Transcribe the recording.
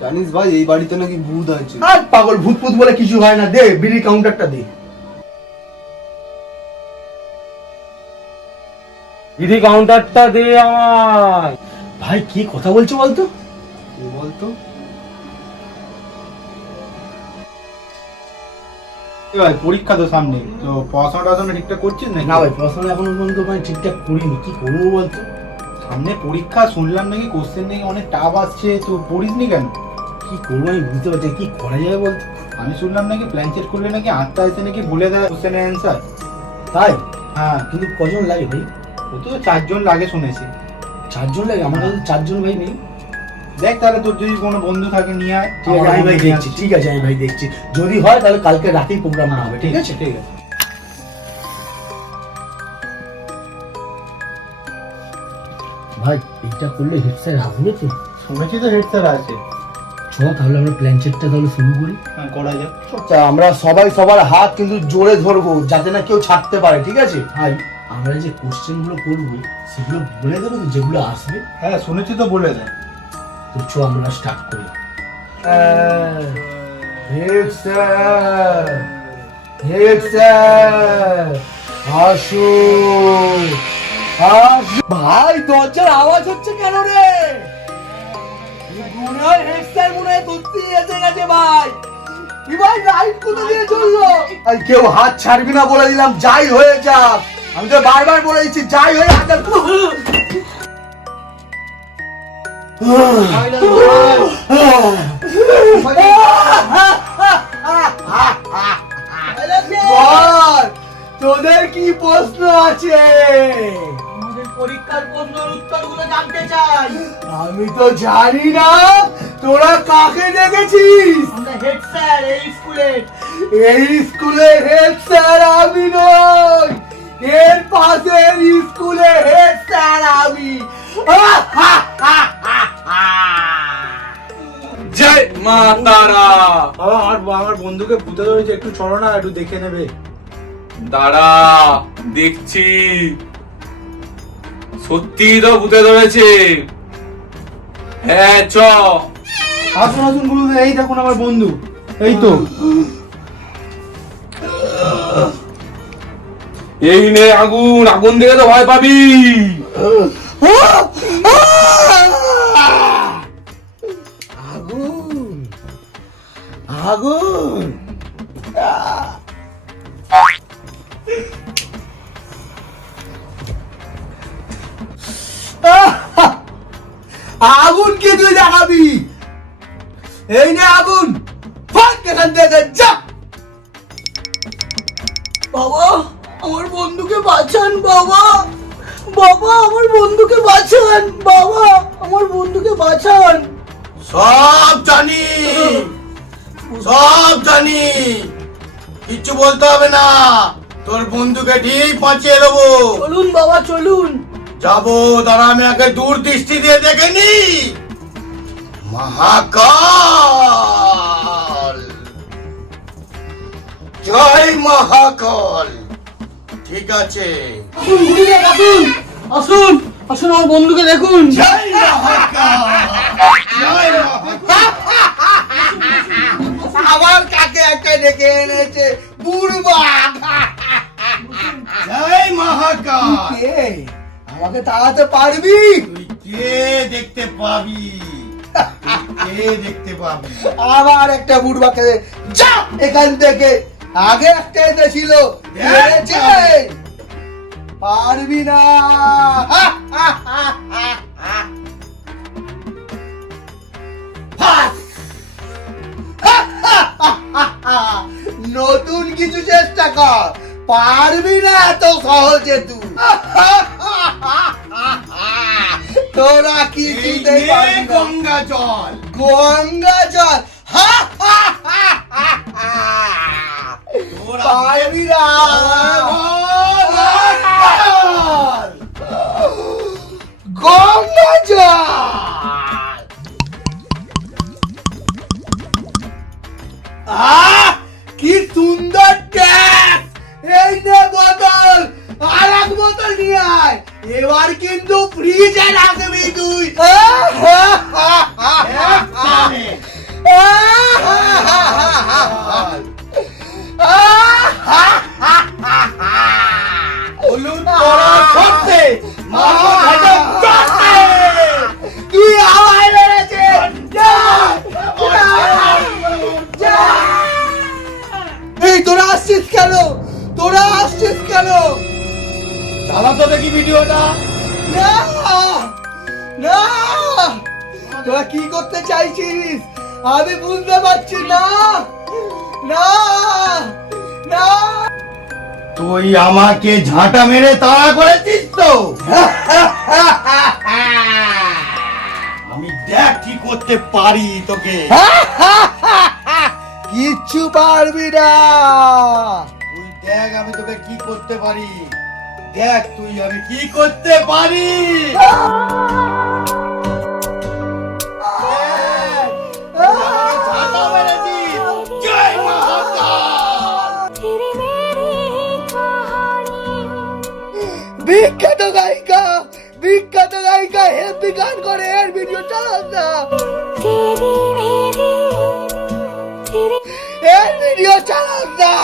জানিস ভাই এই বাড়িতে নাকি ভূত আছে। আর পাগল ভূত ফুত বলে কিছু হয় না দে বিড়ি কাউন্টারটা দে। দিদি কাউন্টারটা দে আমায়। ভাই কি কথা বলছো বলতো? কি বলতো? ভাই পরীক্ষা তো সামনে। তো পড়াশোনা টড়াশোনা ঠিকঠাক করছিস নাকি? না ভাই পড়াশোনা এখনও পর্যন্ত মানে ঠিকঠাক করিনি। কি করব বলতো? সামনে পরীক্ষা শুনলাম নাকি কোশ্চেন নাকি অনেক টাফ আসছে। তো পড়িসনি কেন? কি করব? আমি বুঝতে পারছি কি করা যাবে বলতো? আমি শুনলাম নাকি প্ল্যান চেক করলে নাকি আটটা এসে নাকি বলে দেয় কোশ্চেনের অ্যান্সার তাই? হ্যাঁ কিন্তু কজন লাগে ভাই? ও তো চারজন লাগে শুনেছি। চারজন লাগে? আমার কাছে চারজন ভাই নেই। দেখ তাহলে তোর যদি কোনো বন্ধু থাকে নিয়ে আয়। ঠিক আছে আমি ভাই দেখছি ঠিক আছে আমি ভাই দেখছি। যদি হয় তাহলে কালকে রাতেই প্রোগ্রামটা হবে ঠিক আছে? ঠিক আছে। ভাই এটা করলে হেড স্যার আসবে তো? শুনেছি তো হেড স্যার আছে। চ তাহলে আমরা প্ল্যান চেকটা তাহলে শুরু করি। হ্যাঁ করা যাক। আচ্ছা আমরা সবাই সবার হাত কিন্তু জোরে ধরবো যাতে না কেউ ছাড়তে পারে ঠিক আছে? ভাই আমরা যে কোশ্চেনগুলো করব সেগুলো বলে দেবো তো যেগুলো আসবে। হ্যাঁ শুনেছি তো বলে দেয়। তো চ আমরা স্টার্ট করি। হেড স্যার হেড স্যার আসুন। আসুন। ভাই দরজার আওয়াজ হচ্ছে কেন রে? মনে হয় হেড মনে হয় ধরতে এসে গেছে ভাই। ভাই লাইট কোথা দিয়ে চলল? আর কেউ হাত ছাড়বি না বলে দিলাম যাই হয়ে আমি তো বারবার বলে দিচ্ছি যাই হয়ে হাত তোদের কি প্রশ্ন আছে? পরীক্ষার প্রশ্নের উত্তরগুলো জানতে চাই? আমি তো জানি না। তোরা কাকে দেখেছিস? আমরা হেড স্যার এই স্কুলের এই স্কুলে হেড স্যার আমি নই। এর পাশের স্কুলে হেড স্যার আমি। জয় মা তারা। আমার আমার বন্ধুকে ভূতে ধরেছে একটু চলো না একটু দেখে নেবে। দাঁড়া দেখছি। সত্যি তো ভূতে ধরেছে। হ্যাঁ চ। আসুন আসুন গুরুদেব এই দেখুন আমার বন্ধু। এই তো। এই নে আগুন আগুন দেখে তো ভয় পাবি। আগুন আগুন। তুই দেখাবি। এই নে আগুন। ফাট এখান থেকে যা। বাবা আমার বন্ধুকে বাঁচান বাবা। বাবা আমার বন্ধুকে বাঁচান বাবা। আমার বন্ধুকে বাঁচান। সব জানি। সব জানি। কিচ্ছু বলতে হবে না। তোর বন্ধুকে ঠিক বাঁচিয়ে দেবো। চলুন বাবা চলুন। যাব তারা আমি আগে দূর দৃষ্টি দিয়ে দেখেনি মহাকাল। জয় মহাকাল। ঠিক আছে। আসুন গুরুদেব আসুন আসুন আসুন আমার বন্ধুকে দেখুন। জয় মহাকাল। জয় আবার কাকে একটা ডেকে এনেছে? বুড়বা। জয় মহাকাল। কে? আমাকে তাড়াতে পারবি? তুই কে দেখতে পাবি? কে দেখতে পাবি। আবার একটা বুড়বাকে যা এখান থেকে। আগে একটা এনেছে। পারবি না। নতুন কিছু চেষ্টা কর। পারবি না এত সহজে তুই। তোরা পারবি গঙ্গা জল। গঙ্গা জল। কি সুন্দর ট্যাপ। এই নে বোতল। আর এক বোতল নিয়ে আয়। এবার কিন্তু ফ্রিজে রাখবি তুই। ভিডিওটা। না না তোরা কি করতে চাইছিস? আমি বুঝতে পারছি না। না না। তুই আমাকে ঝাঁটা মেরে তাড়া করেছিস তো? আমি দেখ কি করতে পারি তোকে। কিচ্ছু পারবি না। তুই দেখ আমি তোকে কি করতে পারি। দেখ তুই আমি কি করতে পারি? বিখ্যাত গায়িকা বিখ্যাত গায়িকা হেপি গান করে এর ভিডিও চালান না। এর ভিডিও চালান না।